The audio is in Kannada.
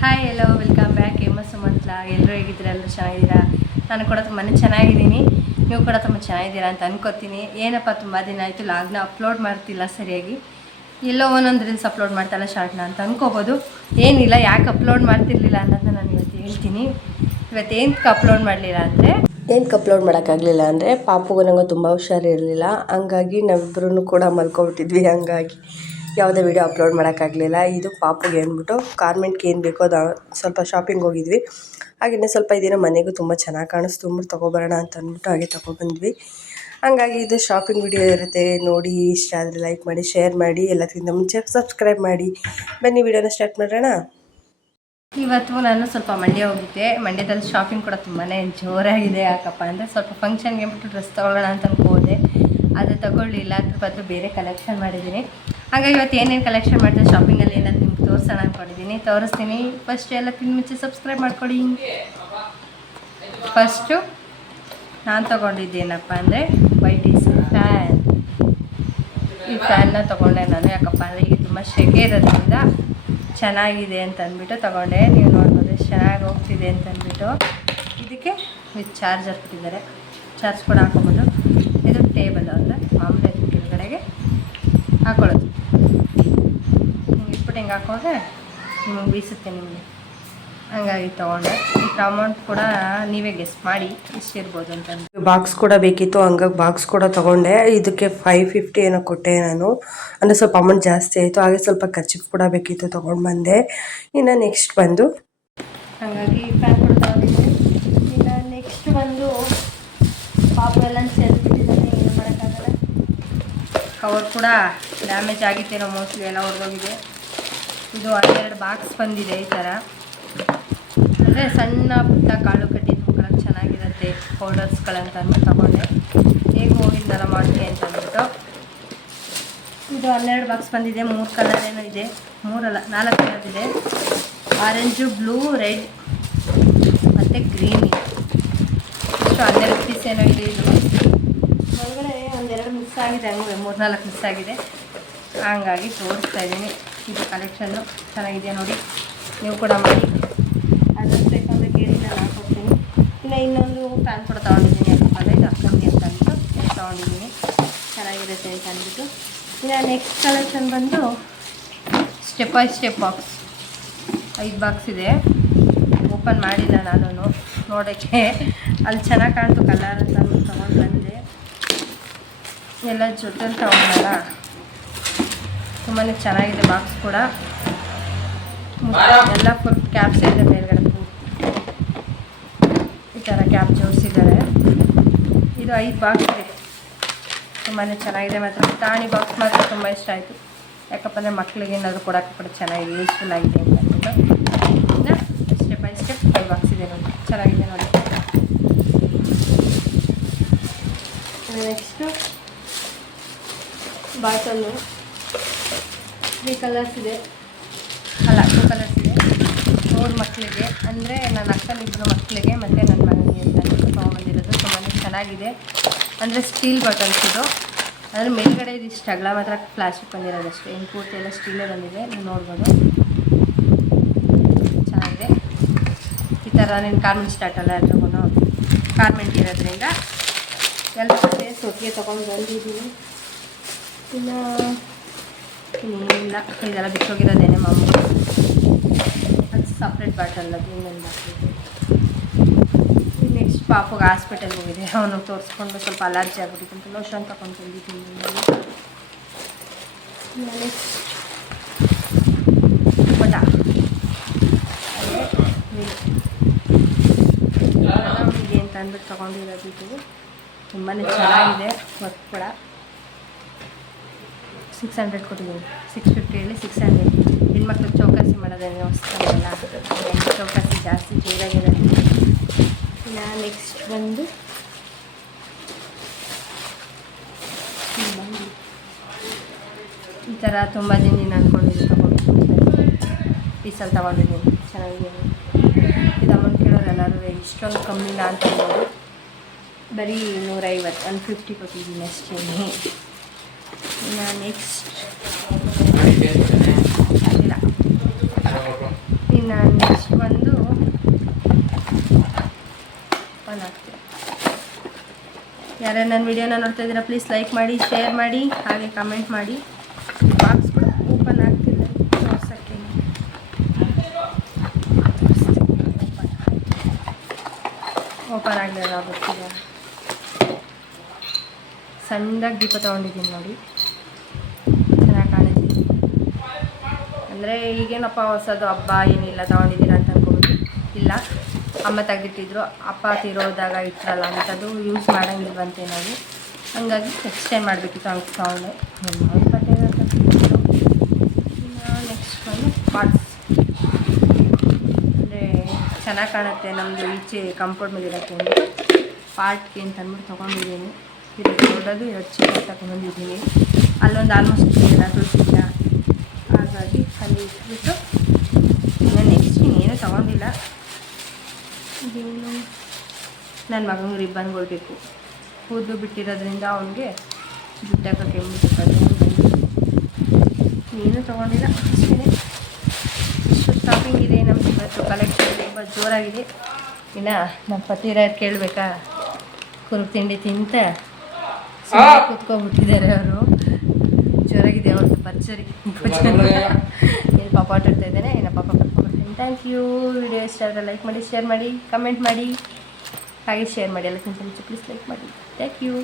Hi hello welcome back M S ಸುಮಂತ್ಲ ಎಲ್ಲರೂ ಹೇಗಿದ್ದೀರಾ? ಎಲ್ಲರೂ ಚೆನ್ನಾಗಿದ್ದೀರಾ? ನಾನು ಕೂಡ ತುಂಬಾ ಚೆನ್ನಾಗಿದ್ದೀನಿ. ನೀವು ಕೂಡ ತುಂಬ ಚೆನ್ನಾಗಿದ್ದೀರಾ ಅಂತ ಅನ್ಕೋತೀನಿ. ಏನಪ್ಪ, ತುಂಬ ದಿನ ಆಯಿತು, ಲಾಗ್ನ ಅಪ್ಲೋಡ್ ಮಾಡ್ತಿಲ್ಲ ಸರಿಯಾಗಿ. ಎಲ್ಲೋ ಒಂದೊಂದು ರೀಲ್ಸ್ ಅಪ್ಲೋಡ್ ಮಾಡ್ತಾಯಿಲ್ಲ ಶಾರ್ಟ್ನ ಅಂತ ಅನ್ಕೋಬೋದು. ಏನಿಲ್ಲ, ಯಾಕೆ ಅಪ್ಲೋಡ್ ಮಾಡ್ತಿರ್ಲಿಲ್ಲ ಅನ್ನೋದನ್ನ ನಾನು ಇವತ್ತು ಹೇಳ್ತೀನಿ. ಇವತ್ತು ಏನಕ್ಕೆ ಅಪ್ಲೋಡ್ ಮಾಡಲಿಲ್ಲ ಅಂದರೆ? ಏನಕ್ಕೆ ಅಪ್ಲೋಡ್ ಮಾಡೋಕ್ಕಾಗಲಿಲ್ಲ ಅಂದರೆ, ಪಾಪುಗೂ ನಂಗೆ ತುಂಬ ಹುಷಾರಿರಲಿಲ್ಲ. ಹಂಗಾಗಿ ನಾವಿಬ್ಬರೂ ಕೂಡ ಮಲ್ಕೊಬಿಟ್ಟಿದ್ವಿ, ಹಂಗಾಗಿ. ಯಾವುದೇ ವೀಡಿಯೋ ಅಪ್ಲೋಡ್ ಮಾಡೋಕ್ಕಾಗಲಿಲ್ಲ. ಇದು ಪಾಪುಗೆ ಅಂದ್ಬಿಟ್ಟು ಗಾರ್ಮೆಂಟ್ಗೆ ಏನು ಬೇಕೋ ಅದು ಸ್ವಲ್ಪ ಶಾಪಿಂಗ್ ಹೋಗಿದ್ವಿ. ಹಾಗೆಯೇ ಸ್ವಲ್ಪ ಇದೇನೋ ಮನೆಗೂ ತುಂಬ ಚೆನ್ನಾಗಿ ಕಾಣಿಸ್ತು. ಅಂದ್ಬಿಟ್ಟು ತೊಗೊಬರೋಣ ಅಂತ ಅಂದ್ಬಿಟ್ಟು ಹಾಗೆ ತೊಗೊಬಂದ್ವಿ. ಹಂಗಾಗಿ ಇದು ಶಾಪಿಂಗ್ ವಿಡಿಯೋ ಇರುತ್ತೆ. ನೋಡಿ, ಇಷ್ಟ ಆದರೆ ಲೈಕ್ ಮಾಡಿ ಶೇರ್ ಮಾಡಿ, ಎಲ್ಲದಕ್ಕಿಂತ ಮುಂಚೆ ಸಬ್ಸ್ಕ್ರೈಬ್ ಮಾಡಿ. ಬನ್ನಿ, ವಿಡಿಯೋನ ಸ್ಟಾರ್ಟ್ ಮಾಡೋಣ. ಇವತ್ತು ನಾನು ಸ್ವಲ್ಪ ಮಂಡ್ಯ ಹೋಗಿದ್ದೆ. ಮಂಡ್ಯದಲ್ಲಿ ಶಾಪಿಂಗ್ ಕೂಡ ತುಂಬಾ ಜೋರಾಗಿದೆ ಯಾಕಪ್ಪ ಅಂದರೆ ಸ್ವಲ್ಪ ಫಂಕ್ಷನ್ಗೆ ಬಿಟ್ಟು ಡ್ರೆಸ್ ತೊಗೊಳ್ಳೋಣ ಅಂತ ಹೋದೆ ಅದು ತಗೊಳ್ಳಿಲ್ಲ. ಅದ್ರ ಬದಲು ಬೇರೆ ಕಲೆಕ್ಷನ್ ಮಾಡಿದ್ದೀನಿ. ಹಾಗಾಗಿ ಇವತ್ತು ಏನೇನು ಕಲೆಕ್ಷನ್ ಮಾಡಿದೆ ಶಾಪಿಂಗಲ್ಲಿ ಏನಾದ್ರು ನಿಮ್ಗೆ ತೋರಿಸೋಣ ಅಂದ್ಕೊಂಡಿದ್ದೀನಿ ತೋರಿಸ್ತೀನಿ. ಫಸ್ಟ್ ಎಲ್ಲಕ್ಕಿಂತ ಮುಂಚೆ ಸಬ್ಸ್ಕ್ರೈಬ್ ಮಾಡ್ಕೊಡಿ. ಫಸ್ಟು ನಾನು ತೊಗೊಂಡಿದ್ದೇನಪ್ಪ ಅಂದರೆ ವೈಟ್ ಈಸ್ ಫ್ಯಾನ್ ಈ ಫ್ಯಾನ್ನ ತೊಗೊಂಡೆ ನಾನು. ಯಾಕಪ್ಪ ಅಂದರೆ ಈಗ ತುಂಬ ಶೆಕೆ ಇರೋದ್ರಿಂದ ಚೆನ್ನಾಗಿದೆ ಅಂತ ಅಂದ್ಬಿಟ್ಟು ತೊಗೊಂಡೆ. ನೀವು ನೋಡ್ಬೋದು ಚೆನ್ನಾಗಿ ಹೋಗ್ತಿದೆ ಅಂತಂದ್ಬಿಟ್ಟು ಇದಕ್ಕೆ ವಿತ್ ಚಾರ್ಜ್ ಕೊಟ್ಟಿದ್ದಾರೆ ಚಾರ್ಜ್ ಕೂಡ ಹಾಕೋಬೋದು ಇದು ಟೇಬಲ್ ಅಂದರೆ ಮಾಮೂಲಿ ಕೆಳಗಡೆಗೆ ಹಾಕೊಳ್ಳೋದು. ಹಿಂಗೆ ಹಾಕೋದೆ ಹಿಂಗೆ ನಿಮಗೆ ಬೀಸುತ್ತೆ ನಿಮಗೆ. ಹಂಗಾಗಿ ತೊಗೊಂಡೆ. ಈಗ ಅಮೌಂಟ್ ಕೂಡ ನೀವೇ ಗೆಸ್ಟ್ ಮಾಡಿ ಇಷ್ಟಿರ್ಬೋದು ಅಂತ ಬಾಕ್ಸ್ ಕೂಡ ಬೇಕಿತ್ತು ಹಂಗಾಗಿ ಬಾಕ್ಸ್ ಕೂಡ ತಗೊಂಡೆ. ಇದಕ್ಕೆ ಫೈವ್ ಫಿಫ್ಟಿ ಏನೋ ಕೊಟ್ಟೆ ನಾನು. ಅಂದರೆ ಸ್ವಲ್ಪ ಅಮೌಂಟ್ ಜಾಸ್ತಿ ಆಯಿತು. ಹಾಗೆ ಸ್ವಲ್ಪ ಖರ್ಚು ಕೂಡ ಬೇಕಿತ್ತು ತೊಗೊಂಡು ಬಂದೆ. ಇನ್ನು ನೆಕ್ಸ್ಟ್ ಬಂದು. ಹಾಗಾಗಿ ಪ್ಯಾನ್ ಕೂಡ ತಗೊಂಡಿದ್ದೆ. ಇನ್ನು ನೆಕ್ಸ್ಟ್ ಬಂದು ಪಾಪ ಎಲ್ಲ ಸೇರಿಸ್ಬಿಟ್ಟಿದ್ದಾನೆ ಏನು ಮಾಡೋಕ್ಕಾಗಲ್ಲ. ಕವರ್ ಕೂಡ ಡ್ಯಾಮೇಜ್ ಆಗಿತ್ತೇನೋ ಮೋಸ್ಟ್ಲಿ ಎಲ್ಲ ಹೊಡೆದೋಗಿದೆ. ಇದು ಹನ್ನೆರಡು ಬಾಕ್ಸ್ ಬಂದಿದೆ ಈ ಥರ ಅಂದರೆ ಸಣ್ಣ ಪುಟ್ಟ ಕಾಳು ಕಟ್ಟಿ ತುಂಬ ಚೆನ್ನಾಗಿರುತ್ತೆ ಪೌಡರ್ಸ್ಗಳಂತ ಅಂದ್ಬಿಟ್ಟು ತಗೊಂಡೆ. ಹೇಗೆ ಹೋಗಿದ್ದಲ್ಲ ಮಾಡಿದೆ ಅಂತ ಅಂದ್ಬಿಟ್ಟು. ಇದು ಹನ್ನೆರಡು ಬಾಕ್ಸ್ ಬಂದಿದೆ, ಮೂರು ಕಲರ್ ಏನೋ ಇದೆ. ಮೂರಲ್ಲ, ನಾಲ್ಕು ಕಲರ್ ಇದೆ. ಆರೆಂಜು ಬ್ಲೂ ರೆಡ್ ಮತ್ತು ಗ್ರೀನ್ ಇದೆ ಹನ್ನೆರಡು ಪೀಸ್ ಏನೋ ಇದೆ ಇದು. ಒಳಗಡೆ ಒಂದೆರಡು ಮಿಸ್ ಆಗಿದೆ, ಹಂಗೆ ಮೂರ್ನಾಲ್ಕು ಮಿಸ್ ಆಗಿದೆ. ಹಂಗಾಗಿ ತೋರಿಸ್ತಾ ಇದ್ದೀನಿ. ಇದು ಕಲೆಕ್ಷನ್ನು ಚೆನ್ನಾಗಿದೆ ನೋಡಿ? ನೀವು ಕೂಡ ಮಾಡಿ. ಅಡ್ರೆಸ್ ಬೇಕಂದ್ರೆ ಕೇಳಿ ನಾನು ಹಾಕೊಡ್ತೀನಿ ಇನ್ನು ಇನ್ನೊಂದು ಫ್ಯಾನ್ ಕೂಡ ತೊಗೊಂಡಿದ್ದೀನಿ ಯಾಕಪ್ಪ ಅಂದರೆ ಇದು ಅಕ್ಕನಿಗೆ ಅಂತ ಅಂದ್ಬಿಟ್ಟು ತೊಗೊಂಡಿದ್ದೀನಿ. ಚೆನ್ನಾಗಿರುತ್ತೆ ಅಂತ ಅಂದ್ಬಿಟ್ಟು. ಇನ್ನು ನೆಕ್ಸ್ಟ್ ಕಲೆಕ್ಷನ್ ಬಂದು ಸ್ಟೆಪ್ ಬೈ ಸ್ಟೆಪ್ ಬಾಕ್ಸ್ ಐದು ಬಾಕ್ಸ್ ಇದೆ. ಓಪನ್ ಮಾಡಿಲ್ಲ ನಾನು ನೋಡೋಕ್ಕೆ ಅಲ್ಲಿ ಚೆನ್ನಾಗಿ ಕಾಣ್ತು. ಕಲರ್ ಅಂತ ಅಂದ್ಬಿಟ್ಟು ತೊಗೊಂಡು ಬಂದೆ. ಎಲ್ಲ ಜೊತೆಲಿ ತೊಗೊಂಡಲ್ಲ. ತುಂಬಾ ಚೆನ್ನಾಗಿದೆ ಬಾಕ್ಸ್ ಕೂಡ. ಎಲ್ಲ ಫುಲ್ ಕ್ಯಾಪ್ಸ್ ಇದೆ ಮೇಲ್ಗಡೆ ಈ ಥರ ಕ್ಯಾಪ್ ಜೋಡಿಸಿದ್ದಾರೆ ಇದು ಐದು ಬಾಕ್ಸ್ ಇದೆ. ತುಂಬಾ ಚೆನ್ನಾಗಿದೆ ಮಾತ್ರ. ಟಾಣಿ ಬಾಕ್ಸ್ ಮಾತ್ರ ತುಂಬ ಇಷ್ಟ ಆಯಿತು. ಯಾಕಪ್ಪ ಅಂದರೆ ಮಕ್ಕಳಿಗೆ ಏನಾದರೂ ಕೊಡೋಕೆ ಕೂಡ ಚೆನ್ನಾಗಿ ಯೂಸ್ಫುಲ್ ಆಗಿದೆ ಅಂತ step by step five box ಇದೆ ನೋಡಿ. ಚೆನ್ನಾಗಿದೆ ನೋಡಿ. ನೆಕ್ಸ್ಟು ಬಾಟಲು ತ್ರೀ ಕಲರ್ಸ್ ಇದೆ. ಅಲ್ಲ ಟೂ ಕಲರ್ಸ್ ಇದೆ. ಮೂರು ಮಕ್ಕಳಿಗೆ ಅಂದರೆ ನನ್ನ ಅಕ್ಕನ ಇಬ್ಬರು ಮಕ್ಕಳಿಗೆ ಮತ್ತು ನನ್ನ ಮನೆಗೆ ತೊಗೊಂಬಂದಿರೋದು ತುಂಬಾ ಚೆನ್ನಾಗಿದೆ. ಅಂದರೆ ಸ್ಟೀಲ್ ಬಾಟಲ್ಸ್ ಇದು. ಅಂದರೆ ಮೇಲ್ಗಡೆ ಇದು ಇಷ್ಟು. ಅಗಲ ಮಾತ್ರ ಪ್ಲಾಸ್ಟಿಕ್ ಬಂದಿರೋದು ಅಷ್ಟೇ. ಇನ್ನು ಪೂರ್ತಿ ಎಲ್ಲ ಸ್ಟೀಲೇ ಬಂದಿದೆ. ನೀವು ನೋಡ್ಬೋದು. ಚೆನ್ನಾಗಿದೆ. ಈ ಥರ ನೀನು ಕಾರ್ಮೆಂಟ್ ಸ್ಟಾರ್ಟ್ ಅಲ್ಲ ಎಲ್ರಿಗೂ ಕಾರ್ಮೆಂಟ್ ಇರೋದ್ರಿಂದ. ಎಲ್ಲ ಒಟ್ಟಿಗೆ ತೊಗೊಂಡು ಬಂದಿದ್ದೀನಿ. ಇನ್ನು ಇನ್ನೇನಿಲ್ಲ ಇದೆಲ್ಲ ಬಿಟ್ಟೋಗಿರೋದೇನೆ ಮಾಮೂಲಿ. ಅದು ಸಪ್ರೇಟ್ ಬಾಟಲ್ ಅದು ಇನ್ನೇನು ಬಾಟಲ್ ನೆಕ್ಸ್ಟ್ ಪಾಪಗೆ ಹಾಸ್ಪಿಟಲ್ಗೆ ಹೋಗಿದೆ. ಅವನು ತೋರಿಸ್ಕೊಂಡು ಸ್ವಲ್ಪ ಅಲರ್ಜಿ ಆಗ್ಬಿಟ್ಟಿತ್ತು ಅಂತ ಲೋಷನ್ ತಗೊಂಡು ಬಂದಿದ್ದೀನಿ ಬಟ ಅವನಿಗೆ ಅಂತ ಅಂದ್ಬಿಟ್ಟು ತೊಗೊಂಡಿರೋದು ತುಂಬಾ ಚೆನ್ನಾಗಿದೆ ವರ್ಕ್ ಕೂಡ. ಸಿಕ್ಸ್ ಹಂಡ್ರೆಡ್ ಕೊಟ್ಟಿದ್ದೀನಿ. ಸಿಕ್ಸ್ ಫಿಫ್ಟಿ ಹೇಳಿ ಸಿಕ್ಸ್ ಹಂಡ್ರೆಡ್ ಹೆಣ್ಮಕ್ಳು ಚೌಕಾಸಿ ಮಾಡೋದೇನು ಹೊಸ್ತಾಗಲ್ಲ ಚೌಕಾಸಿ ಜಾಸ್ತಿ ಜೋರಾಗಿರೋದು ಇನ್ನು ನೆಕ್ಸ್ಟ್ ಬಂದು ಇಲ್ಲಿ ಈ ಥರ ತುಂಬ ದಿನ ಅಂದ್ಕೊಂಡಿದ್ದು ತಗೊಂಡು ಪೀಸಲ್ಲಿ ತೊಗೊಂಡಿದ್ದೀನಿ. ಚೆನ್ನಾಗಿದೆ. ಇದು ಅಮೌಂಟ್ ಕೇಳೋರು ಎಲ್ಲರೂ ಇಷ್ಟೊಂದು ಕಮ್ಮಿ ಅಂತ ಹೇಳ್ಬೋದು ಬರೀ ನೂರೈವತ್ತು ಒನ್ ಫಿಫ್ಟಿ ಕೊಟ್ಟಿದ್ದೀನಿ ಅಷ್ಟೇ. ಇನ್ನು ನೆಕ್ಸ್ಟ್ ಇನ್ನು ನೆಕ್ಸ್ಟ್ ಬಂದು ಓಪನ್ ಆಗ್ತೀವಿ ಯಾರೇ ನನ್ನ ವಿಡಿಯೋನ ನೋಡ್ತಾ ಇದ್ದೀರಾ ಪ್ಲೀಸ್ ಲೈಕ್ ಮಾಡಿ ಶೇರ್ ಮಾಡಿ, ಹಾಗೆ ಕಮೆಂಟ್ ಮಾಡಿ ಬಾಕ್ಸ್ ಕೂಡ ಓಪನ್ ಆಗ್ತಿಲ್ಲ ತೋರ್ಸೋಕ್ಕೆ ಓಪನ್ ಆಗಲಿಲ್ಲ ಗೊತ್ತಿಲ್ಲ ಸಣ್ಣದಾಗಿ ದೀಪ ತೊಗೊಂಡಿದ್ದೀನಿ ನೋಡಿ. ಚೆನ್ನಾಗಿ ಕಾಣಿಸ್ತೀನಿ ಅಂದರೆ ಈಗೇನಪ್ಪ ಹೊಸದು ಹಬ್ಬ ಏನಿಲ್ಲ ತೊಗೊಂಡಿದ್ದೀರಾ ಅಂತ ಅನ್ಕೋಬೋದು. ಇಲ್ಲ, ಅಮ್ಮ ತೆಗ್ದಿಟ್ಟಿದ್ರು. ಅಪ್ಪ ತಿರೋದಾಗ ಇಟ್ಟರಲ್ಲ ಅಂಥದ್ದು ಯೂಸ್ ಮಾಡೋಂಗಿಲ್ವಂತೆ ನಾವು. ಹಂಗಾಗಿ ಟೈಮ್ ಮಾಡಬೇಕಿತ್ತು ಹಂಗೆ ತೊಗೊಂಡೆ. ನೆಕ್ಸ್ಟ್ ಬಂದು ಪಾಟ್ಸ್ ಅಂದರೆ ಚೆನ್ನಾಗಿ ಕಾಣುತ್ತೆ ನಮ್ಮದು ಈಚೆ ಕಂಫರ್ಟ್ ಮೇಲೆ ಇರೋಕ್ಕೆ ಪಾರ್ಟ್ಗೆ ಅಂತ ಅಂದ್ಬಿಟ್ಟು ತೊಗೊಂಡಿದ್ದೀನಿ. ಇದು ದೊಡ್ಡದು, ಎರಡು ಚಿಕ್ಕ ತಗೊಂಡಿದ್ದೀನಿ ಅಲ್ಲೊಂದು ಆಲ್ಮೋಸ್ಟ್ ಏನಾದರೂ ತುಳಸಿಲ್ಲ ಹಾಗಾಗಿ ಅಲ್ಲಿ ಇಟ್ಬಿಟ್ಟು ಇನ್ನು ನೆಕ್ಸ್ಟ್ ಇನ್ನೇನು ತೊಗೊಂಡಿಲ್ಲ. ಇದೇನು ನನ್ನ ಮಗನಿಗೆ ರಿಬ್ಬನ್ಗಳು ಬೇಕು ಕೂದಲು ಬಿಟ್ಟಿರೋದ್ರಿಂದ ಅವನಿಗೆ ಜುಟ್ಟಾಕೋಕ್ಕೆ ಏನು ತೊಗೊಂಡಿಲ್ಲ ಅಷ್ಟೇ ಇಷ್ಟು ಶಾಪಿಂಗ್ ಇದೆ ನಮ್ಮ ಇವತ್ತು ಕಲೆಕ್ಷನ್ ತುಂಬ ಜೋರಾಗಿದೆ. ಇನ್ನು ನಮ್ಮ ಪತಿರ ಕೇಳಬೇಕಾ? ಕುರುಕ್ ತಿಂಡಿ ತಿಂತ ಕೂತ್ಕೊಂಡ್ಬಿಟ್ಟಿದ್ದಾರೆ ಅವರು. ಜೋರಾಗಿದೆ ಅವ್ರದ್ದು ಭರ್ಜರಿ ಏನು ಪಾಪ ಆಟಾಡ್ತಾ ಇದ್ದೇನೆ ಇನ್ನು ಪಾಪ ಕರ್ಕೊಂಡ್ಬಿಡ್ತೀನಿ. ಥ್ಯಾಂಕ್ ಯು ವಿಡಿಯೋ ಇಷ್ಟ ಆದರೆ ಲೈಕ್ ಮಾಡಿ ಶೇರ್ ಮಾಡಿ ಕಮೆಂಟ್ ಮಾಡಿ. ಹಾಗೆ ಶೇರ್ ಮಾಡಿ. ಎಲ್ಲ ಮುಂಚೆ ಪ್ಲೀಸ್ ಲೈಕ್ ಮಾಡಿ. Thank you